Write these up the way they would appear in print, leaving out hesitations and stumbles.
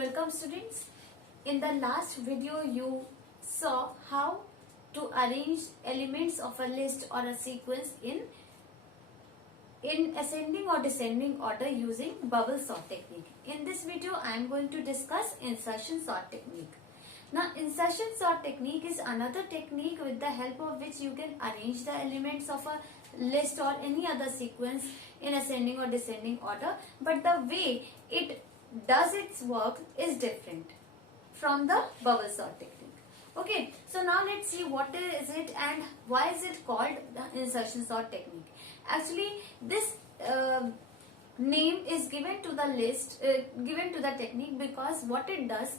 Welcome students. In the last video you saw how to arrange elements of a list or a sequence in ascending or descending order using bubble sort technique. In this video I am going to discuss insertion sort technique. Now insertion sort technique is another technique with the help of which you can arrange the elements of a list or any other sequence in ascending or descending order, but the way it does its work is different from the bubble sort technique. Okay, so now let's see what is it and why is it called the insertion sort technique. Actually this name is given to the list, given to the technique because what it does,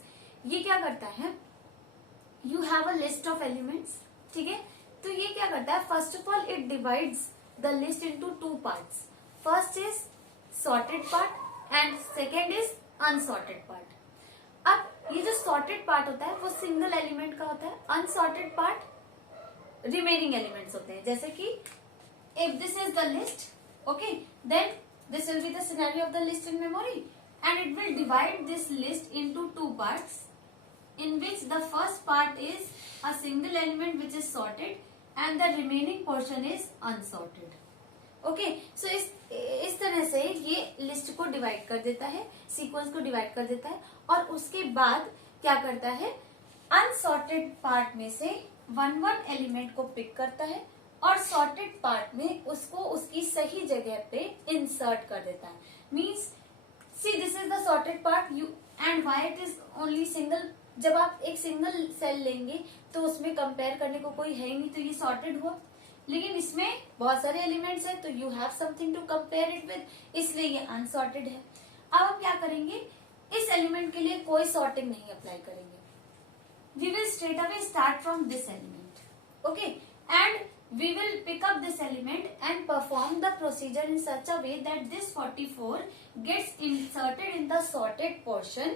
ये क्या करता है, you have a list of elements, ठीक है, तो ये क्या करता है, first of all it divides the list into two parts. First is sorted part and second is unsorted part. अब ये जो sorted part होता है वो single element का होता है, unsorted part remaining elements होते हैं. जैसे कि if this is the list, okay, then this will be the scenario of the list in memory and it will divide this list into two parts in which the first part is a single element which is sorted and the remaining portion is unsorted. Okay, so इस तरह से ये list को divide कर देता है, sequence को divide कर देता है और उसके बाद क्या करता है, अनसॉर्टेड पार्ट में से वन एलिमेंट को पिक करता है और सॉर्टेड पार्ट में उसको उसकी सही जगह पे इंसर्ट कर देता है. Means see this is the sorted part you and why it is only single. जब आप एक सिंगल सेल लेंगे तो उसमें कंपेयर करने को कोई है ही नहीं, तो ये सॉर्टेड हुआ, लेकिन इसमें बहुत सारे एलिमेंट्स हैं तो you have something to compare it with, इसलिए ये अनसॉर्टेड है. अब हम क्या करेंगे, इस एलिमेंट के लिए कोई सॉर्टिंग नहीं अप्लाई करेंगे. We will straight away start from this element, okay, and we will pick up this element and perform the procedure in such a way that this 44 gets inserted in the sorted portion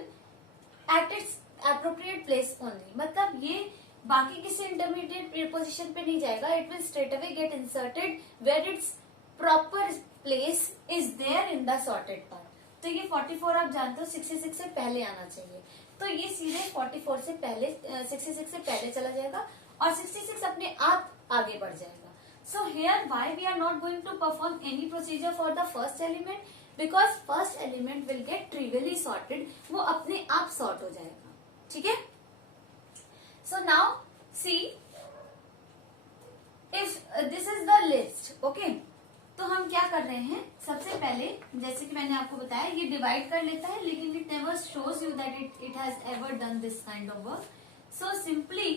at its appropriate place only. मतलब ये बाकी किसी intermediate position पे नहीं जाएगा, it will straight away get inserted where its proper place is there in the sorted part. तो ये 44 आप जानते हो 66 से पहले आना चाहिए, तो ये सीधे 44 से पहले 66 से पहले चला जाएगा और 66 अपने आप आगे बढ़ जाएगा. So here why we are not going to perform any procedure for the first element, because first element will get trivially sorted, वो अपने आप सॉर्ट हो जाएगा. ठीक है, so now see if this is the list, okay, तो हम क्या कर रहे हैं, सबसे पहले जैसे कि मैंने आपको बताया ये डिवाइड कर लेता है, लेकिन it never shows you that it has ever done this kind of work. So simply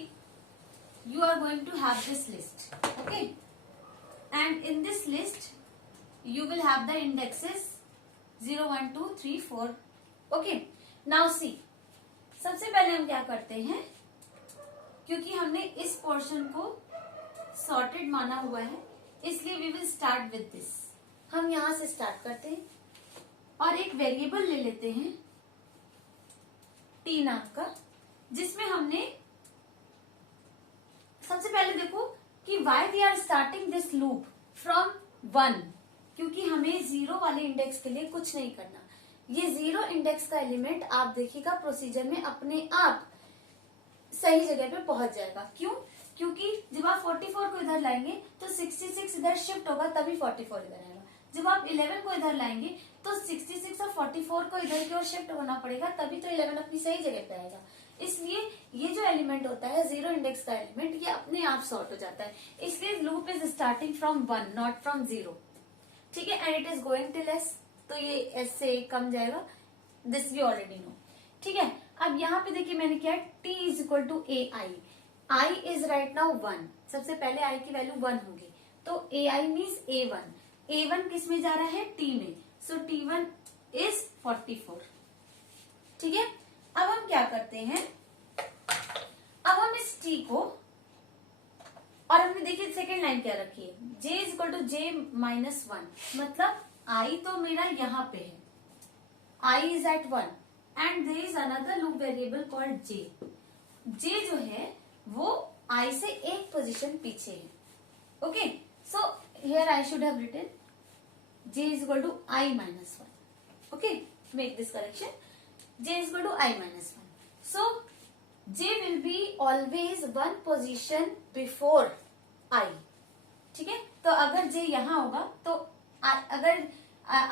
you are going to have this list, okay, and in this list you will have the indexes 0 1 2 3 4. okay, now see, सबसे पहले हम क्या करते हैं, क्योंकि हमने इस portion को सॉर्टेड माना हुआ है इसलिए we will start with this. हम यहां से स्टार्ट करते हैं और एक वेरिएबल ले लेते हैं टी नाम का, जिसमें हमने सबसे पहले देखो कि why we are starting this loop from 1, क्योंकि हमें जीरो वाले इंडेक्स के लिए कुछ नहीं करना. ये जीरो इंडेक्स का एलिमेंट आप देखिएगा प्रोसीजर में अपने आप सही जगह पे पहुंच जाएगा. क्यों? क्योंकि जब आप 44 को इधर लाएंगे तो 66 इधर शिफ्ट होगा, तभी 44 इधर आएगा. जब आप 11 को इधर लाएंगे तो 66 और 44 को इधर की ओर शिफ्ट होना पड़ेगा, तभी तो 11 अपनी सही जगह पे आएगा. इसलिए ये जो एलिमेंट होता है जीरो इंडेक्स का एलिमेंट, ये अपने आप सॉर्ट हो जाता है. इसलिए loop is starting from 1 not from 0. ठीक है, and it is going till S, तो ये एस से कम जाएगा, दिस वी ऑलरेडी नो. ठीक है, अब यहाँ पे देखिए मैंने क्या है, t is equal to A I. I is right now 1, सबसे पहले आई की वैल्यू 1 होगी, तो ए आई मीन्स A1. A1 किस में जा रहा है, t में, सो T1 इज 44. ठीक है, अब हम क्या करते हैं, अब हम इस t को, और हमने देखिए सेकेंड लाइन क्या रखी है, j is equal to j minus 1, मतलब i तो मेरा यहाँ पे है, i is at 1 and there is another loop variable called j. j जो है वो i से एक पोजीशन पीछे है. Okay, so here I should have written j is equal to i minus 1. Okay, make this correction. j is equal to I minus 1. So j will be always one position before I. ठीक है, तो अगर j यहाँ होगा तो अगर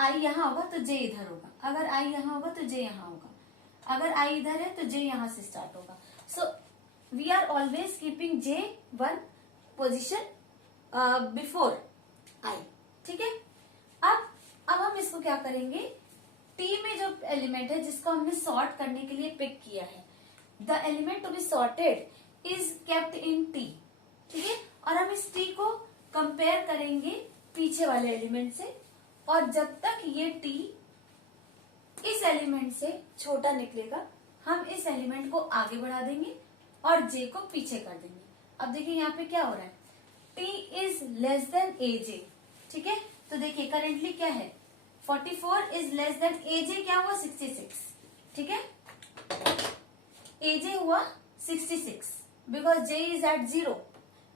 I यहाँ होगा तो j इधर होगा, अगर I यहाँ होगा तो j यहाँ होगा, अगर I इधर है तो j यहाँ से स्टार्ट होगा. So we are always keeping j one position before I. ठीक है, अब हम इसको क्या करेंगे, t में जो एलिमेंट है जिसको हमने सॉर्ट करने के लिए पिक किया है, the element to be sorted is kept in t. ठीक है, और हम इस t को कंपेयर करेंगे पीछे वाले एलिमेंट से, और जब तक ये t इस एलिमेंट से छोटा निकलेगा हम इस एलिमेंट को आगे बढ़ा देंगे और j को पीछे कर देंगे. अब देखिए यहाँ पे क्या हो रहा है, t is less than aj. ठीक है, तो देखिए करेंटली क्या है, 44 इज लेस देन aj क्या हुआ 66. ठीक है, aj हुआ 66 because j is at 0.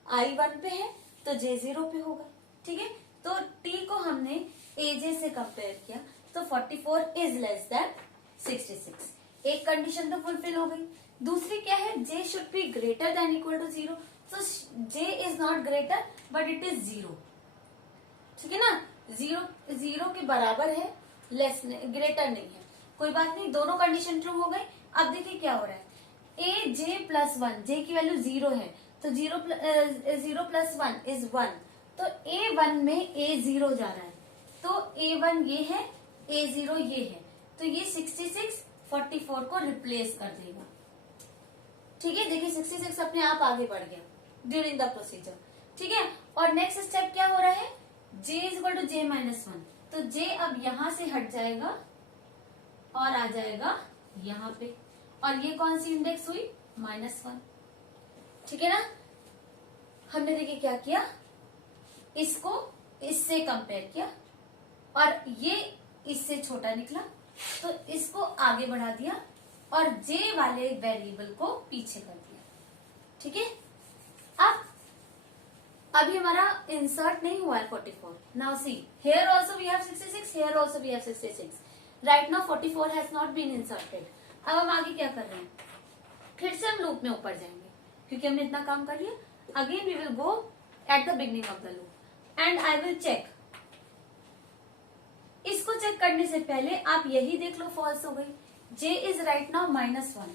I 1 पे है तो j 0 पे होगा. ठीक है, तो t को हमने aj से कंपेयर किया तो 44 इज लेस देन 66. एक कंडीशन तो फुलफिल हो गई. दूसरी क्या है, j should be greater than equal to 0. तो j is not greater but it is 0. ठीक है ना, 0 के बराबर है, लेस ग्रेटर नहीं है. कोई बात नहीं, दोनों कंडीशन ट्रू हो गई. अब देखिए क्या हो रहा है, a j प्लस 1, j की वैल्यू 0 है तो 0 प्लस 1 इज 1. तो a1 में a0 जा रहा है, तो a1 ये है, a0 ये है, तो ये 66 44 को रिप्लेस कर देगा. ठीक है, देखिए 66 अपने आप आगे बढ़ गया ड्यूरिंग द प्रोसीजर. ठीक है, और नेक्स्ट स्टेप क्या हो रहा है, j is equal to j minus 1. तो j अब यहां से हट जाएगा और आ जाएगा यहाँ पे, और ये कौन सी इंडेक्स हुई, -1. ठीक है ना, हमने देखिए क्या किया, इसको इससे कंपेयर किया और ये इससे छोटा निकला तो इसको आगे बढ़ा दिया और j वाले वेरिएबल को पीछे कर दिया. ठीक है, अब अभी हमारा इंसर्ट नहीं हुआ है 44. Now see, here also we have 66, here also we have 66. Right now 44 has not been inserted. अब हम आगे क्या कर रहे हैं, फिर से हम लूप में ऊपर जाएंगे क्योंकि हमने इतना काम कर लिया. Again we will go at the beginning of the loop and I will check. इसको चेक करने से पहले आप यही देख लो फॉल्स हो गई. j इज राइट नाउ -1,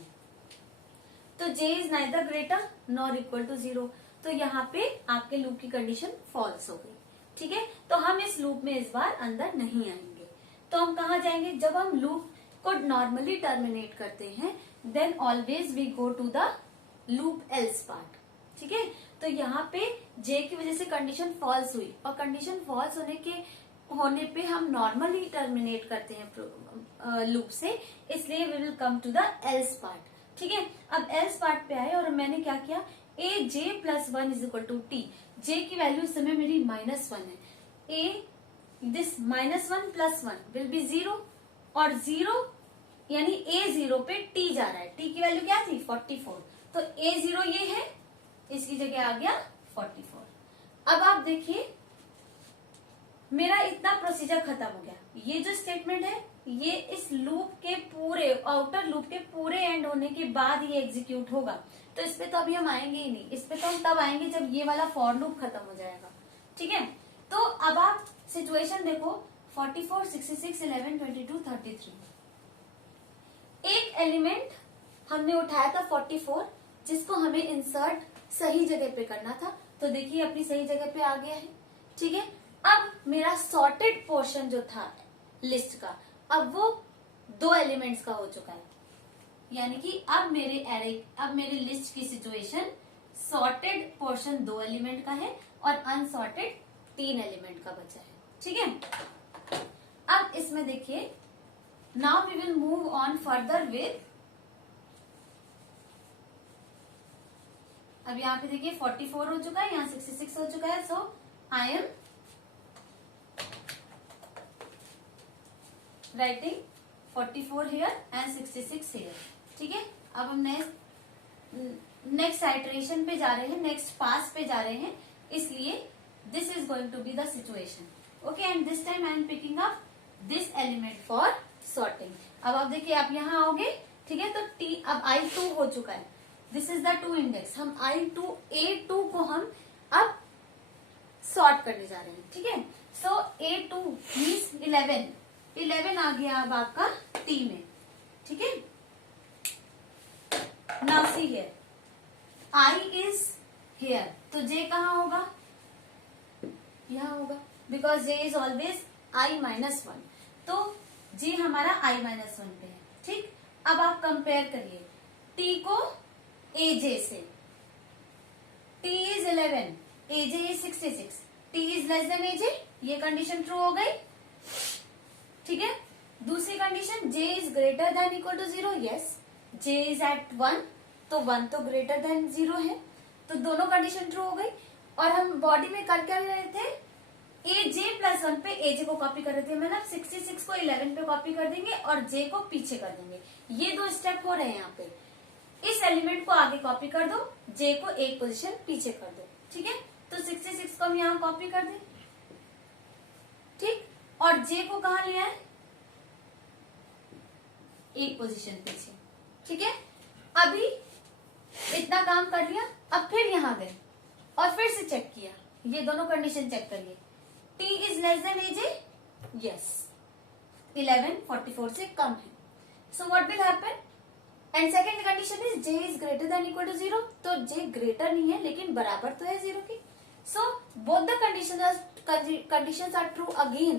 तो j is neither greater nor equal to 0. तो यहाँ पे आपके लूप की कंडीशन फॉल्स हो गई. ठीक है, तो हम इस लूप में इस बार अंदर नहीं आएंगे. तो हम कहा जाएंगे, जब हम लूप को नॉर्मली टर्मिनेट करते हैं then always we go to the loop else part. ठीक है, तो यहाँ पे j की वजह से कंडीशन फॉल्स हुई और कंडीशन फॉल्स होने पे हम नॉर्मली टर्मिनेट करते हैं लूप से, इसलिए we will come to the else part. ठीक है, अब एल्स पार्ट पे आए और मैंने क्या किया, a j plus 1 is equal to t. j की वैल्यू इस समय मेरी -1 है. a this -1 plus 1 will be 0 और 0 यानी a0 पे t जा रहा है. t की वैल्यू क्या थी 44, तो a0 ये है, इसकी जगह आ गया 44. अब आप देखिए मेरा इतना प्रोसीजर खत्म हो गया. ये जो स्टेटमेंट है ये इस लूप के पूरे आउटर लूप के पूरे एंड होने के बाद ये एग्जीक्यूट होगा. तो इस पे तो अभी हम आएंगे ही नहीं, इस पे तो हम तब आएंगे जब ये वाला फॉर लूप खत्म हो जाएगा. ठीक है, तो अब आप सिचुएशन देखो 44, 66, 11, 22, 33. एक एलिमेंट हमने उठाया था 44 जिसको हमें इंसर्ट सही जगह पे करना था. तो देखिए अपनी सही जगह पे आ गया है. ठीक है, अब मेरा सॉर्टेड पोर्शन जो था लिस्ट का, अब वो 2 एलिमेंट्स का हो चुका है. यानी कि अब मेरे लिस्ट की सिचुएशन सॉर्टेड पोर्शन 2 एलिमेंट का है और अनसॉर्टेड 3 एलिमेंट का बचा है. ठीक है, अब इसमें देखिए now we will move on further with, अब यहाँ पे देखिए 44 हो चुका है, यहाँ 66 हो चुका है. So I am writing 44 here and 66 here. ठीक है, अब हम नेक्स्ट आइटरेशन पे जा रहे हैं, नेक्स्ट पास पे जा रहे हैं, इसलिए this is going to be the situation. Okay, and this time I am picking up this element for sorting. अब आप देखिए, आप यहाँ आओगे, ठीक है, तो टी अब I2 हो चुका है, दिस इज द 2 इंडेक्स, हम I2 A2 को हम अब सॉर्ट करने जा रहे हैं, ठीक है। सो A2 मीन्स 11 आ गया अब आपका T में, ठीक है। Now see here, I is here, तो J कहाँ होगा, यहाँ होगा, because J is always I-1, तो J हमारा I-1 पे है, ठीक। अब आप कंपेयर करिए T को AJ से, T is 11, AJ is 66, T is less than AJ, ये कंडीशन ट्रू हो गई, ठीक है। दूसरी condition, J is greater than equal to 0, yes, J is at 1, तो 1 तो ग्रेटर देन 0 है, तो दोनों कंडीशन ट्रू हो गई। और हम बॉडी में कर क्या रहे थे, AJ+1 पे AJ को कॉपी कर रहे थे, मतलब 66 को 11 पे कॉपी कर देंगे और J को पीछे कर देंगे, ये दो स्टेप हो रहे हैं यहाँ पे। इस एलिमेंट को आगे कॉपी कर दो, J को एक पोजीशन पीछे कर दो, ठीक है। तो 66 को हम यहाँ कॉपी कर दें, ठीक, और J को कहाँ ले आए, एक पोजीशन पीछे, ठीक है। अभी इतना काम कर लिया, अब फिर यहाँ गए और फिर से चेक किया, ये दोनों कंडीशन चेक करिए, T is less than AJ, yes, 11 44 से कम है, so what will happen, and second condition is J is greater than equal to 0, तो J ग्रेटर नहीं है लेकिन बराबर तो है 0 की, so both the conditions are true again,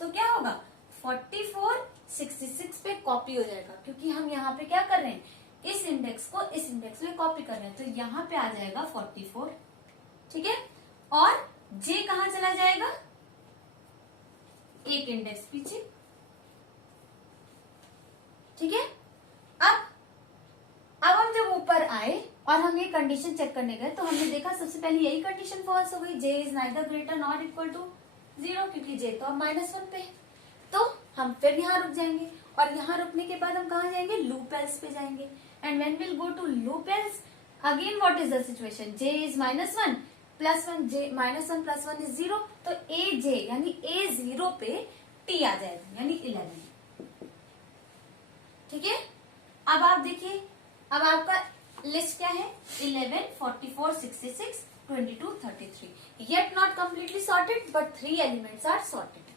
तो क्या होगा, 44 66 पे कॉपी हो जाएगा, क्योंकि हम यहाँ पे क्या कर रहे हैं, इस इंडेक्स को इस इंडेक्स में कॉपी कर रहे हैं, तो यहाँ पे आ जाएगा 44, ठीक है। और J कहाँ चला जाएगा, एक इंडेक्स पीछे, ठीक है। अब हम जब ऊपर आए और हम ये कंडीशन चेक करने गए, तो हमने देखा सबसे पहले यही कंडीशन फॉल्स हो गई, J is neither greater not equal to 0, क्योंकि J तो अब -1 पे है, तो हम फिर यहाँ रुक जाएंगे, और यहाँ रुकने के बाद हम कहाँ जाएंगे, लूप एल्स पे जाएंगे, and when will go to loop else, again what is the situation, J is -1 +1, J -1 + 1 is 0, तो AJ यानी A0 पे T आ जाएगा, यानी 11, ठीक है। अब आप देखिए, अब आपका लिस्ट क्या है, 11 44 66 22 33, yet not completely sorted but 3 elements are sorted,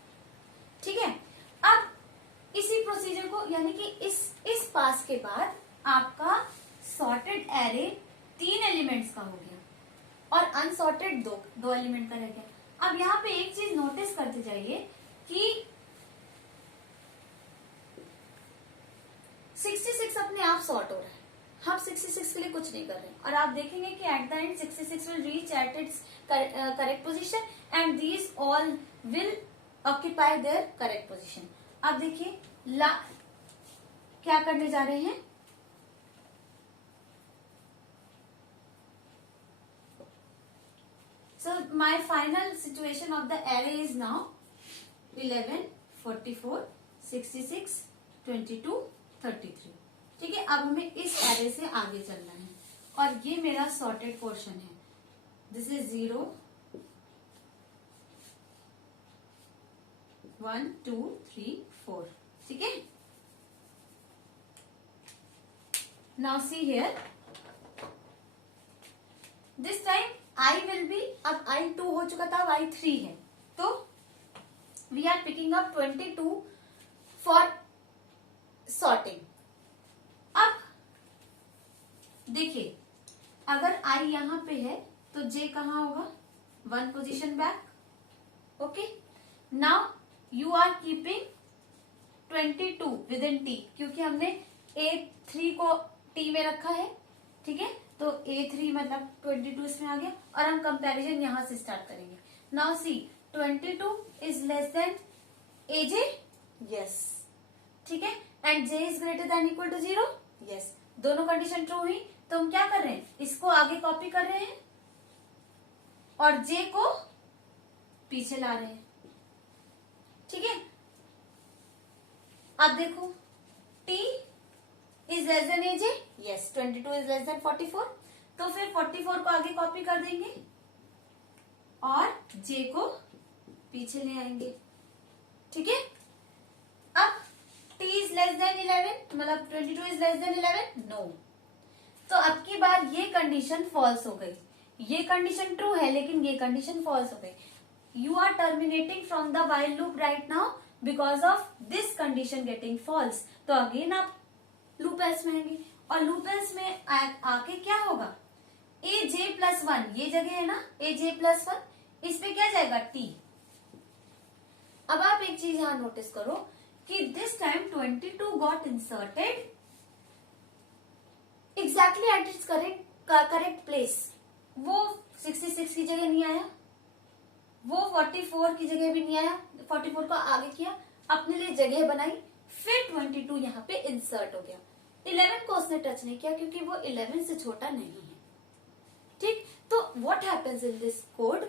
ठीक है। अब इसी प्रोसीजर को, यानी कि इस पास के बाद आपका सॉर्टेड एरे 3 एलिमेंट्स का हो गया और अनसॉर्टेड दो एलिमेंट का रह गया। अब यहाँ पे एक चीज नोटिस करते जाइए कि 66 अपने आप सॉर्ट हो रहा है, हम 66 के लिए कुछ नहीं कर रहे हैं, और आप देखेंगे कि at the end 66 will reach at its correct position and these all will occupy their correct position. अब देखिए क्या करने जा रहे हैं, so my final situation of the array is now 11 44 66 22 33, ठीक है। अब हमें इस एरे से आगे चलना है, और ये मेरा सॉर्टेड पोर्शन है, दिस इज 0 1 2 3 4, ठीक है। Now see here, this time I will be, अब I2 हो चुका था, अब I3 है, तो we are picking up 22 for sorting. अब देखिए, अगर I यहां पे है तो J कहां होगा, 1 position back, okay. Now you are keeping 22 within T, क्योंकि हमने A3 को T में रखा है, ठीक है, तो A3 मतलब 22 इसमें आ गया, और हम कंपैरिजन यहां से स्टार्ट करेंगे। Now see 22 is less than AJ, yes, ठीक है, and J is greater than equal to 0, yes, दोनों कंडीशन ट्रू हुई, तो हम क्या कर रहे हैं, इसको आगे कॉपी कर रहे हैं और J को पीछे ला रहे हैं, ठीक है। अब देखो, T is less than AJ, yes, 22 is less then 44, तो फिर 44 को आगे कॉपी कर देंगे और J को पीछे ले आएंगे, ठीक है। अब 20 is less than 11, मतलब 22 is less than 11? No. तो अब की बार ये कंडीशन फॉल्स हो गई, ये कंडीशन ट्रू है लेकिन ये कंडीशन फॉल्स हो गई. You are terminating from the while loop right now because of this condition getting false. तो अगेन आप लूप एल्स में आएंगे और लूप एल्स में आके क्या होगा, ए जे प्लस 1 ये जगह है ना, ए जे प्लस 1, इस पे क्या जाएगा टी. अब आप एक चीज यहां नोटिस करो कि this time 22 got inserted exactly at its correct place. वो 66 की जगह नहीं आया, वो 44 की जगह भी नहीं आया, 44 को आगे किया, अपने लिए जगह बनाई, फिर 22 यहाँ पे इंसर्ट हो गया. 11 को उसने टच नहीं किया क्योंकि वो 11 से छोटा नहीं है. ठीक, तो what happens in this code,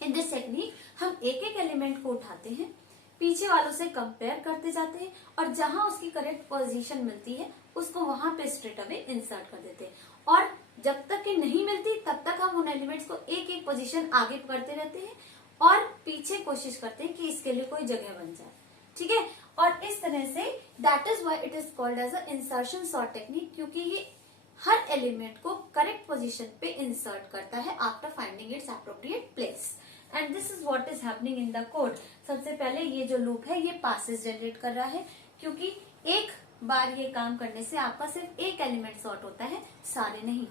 in this technique, हम एक एक एलिमेंट को उठाते हैं, पीछे वालों से कंपेयर करते जाते हैं और जहां उसकी करेक्ट पोजीशन मिलती है उसको वहां पे स्ट्रेट अवे इंसर्ट कर देते हैं. और जब तक कि नहीं मिलती तब तक हम उन एलिमेंट्स को एक एक पोजीशन आगे करते रहते हैं और पीछे कोशिश करते हैं कि इसके लिए कोई जगह बन जाए. ठीक है, और इस तरह से that is why it is called as a insertion sort technique, क्योंकि ये हर एलिमेंट को करेक्ट पोजीशन पे इंसर्ट करता है after finding its appropriate place. And this is what is happening in the code. सबसे पहले ये जो लूप है ये पासेस जनरेट कर रहा है, क्योंकि एक बार ये काम करने से आपका सिर्फ एक एलिमेंट सॉर्ट होता है, सारे नहीं.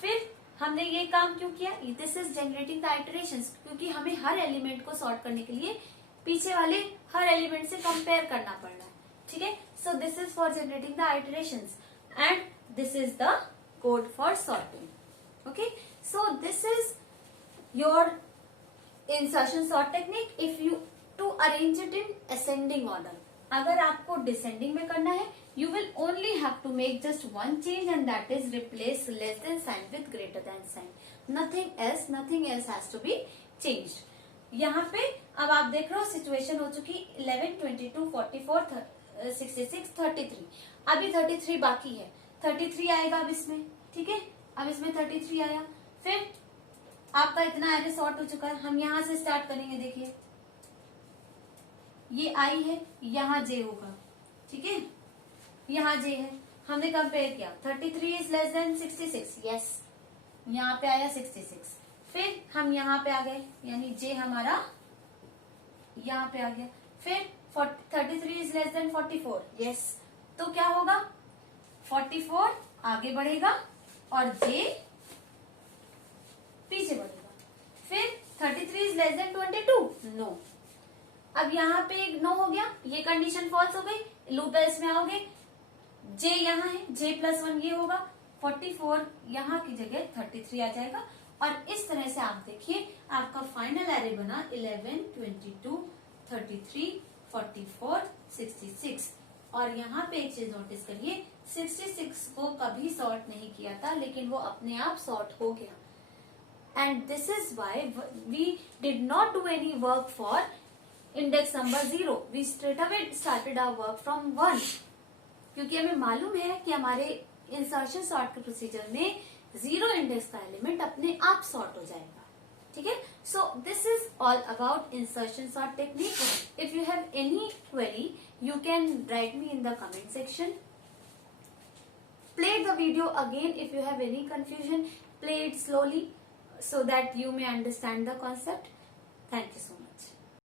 फिर हमने ये काम क्यों किया, this is generating the iterations, क्योंकि हमें हर एलिमेंट को सॉर्ट करने के लिए पीछे वाले हर एलिमेंट से कंपेयर करना पड़ रहा है. ठीक है, so this is for generating the iterations and this is the code for sorting. Okay, so this is your insertion sort technique. If you to arrange it in ascending order, अगर आपको descending में करना है, you will only have to make just one change and that is replace less than sign with greater than sign. Nothing else has to be changed. यहाँ पे अब आप देख रहे हो सिचुएशन हो चुकी 11, 22, 44, 66, 33. अभी 33 बाकी है, 33 आएगा अब इसमें. ठीक है, अब इसमें 33 आया, फिर आपका इतना एरे सॉर्ट हो चुका है. हम यहां से स्टार्ट करेंगे. देखिए ये आई है, यहाँ जे होगा. ठीक है, यहाँ जे है, हमने कंपेयर किया, 33 इज लेस देन 66. यस, यहाँ पे आया 66. फिर हम यहाँ पे आ गए, यानी जे हमारा यहाँ पे आ गया. फिर 33 इज लेस देन 44. यस, तो क्या होगा, 44 आगे बढ़ेगा और जे पीछे बढ़ेगा. फिर 33 इज लेस देन 22. नो, अब यहाँ पे एक नो हो गया, ये कंडीशन फॉल्स हो गई. लूप एल्स में आओगे, जे यहाँ है, जे प्लस 1 ये होगा, 44 यहाँ की जगह 33 आ जाएगा. और इस तरह से आप देखिए आपका फाइनल एरे बना 11, 22, 33, 44, 66. और यहाँ पे एक चीज नोटिस करिए, 66 को कभी सॉर्ट नहीं किया था लेकिन वो अपने आप सॉर्ट हो गया. And this is why we did not do any work for index number 0. We straight away started our work from 1, क्योंकि हमें मालूम है कि हमारे इंसर्शन सॉर्ट के प्रोसीजर में 0 इंडेक्स का एलिमेंट अपने आप सॉर्ट हो जाएगा. ठीक है, so this is all about insertion sort technique. If you have any query you can write me in the comment section. Play the video again if you have any confusion. Play it slowly so that you may understand the concept. Thank you so much.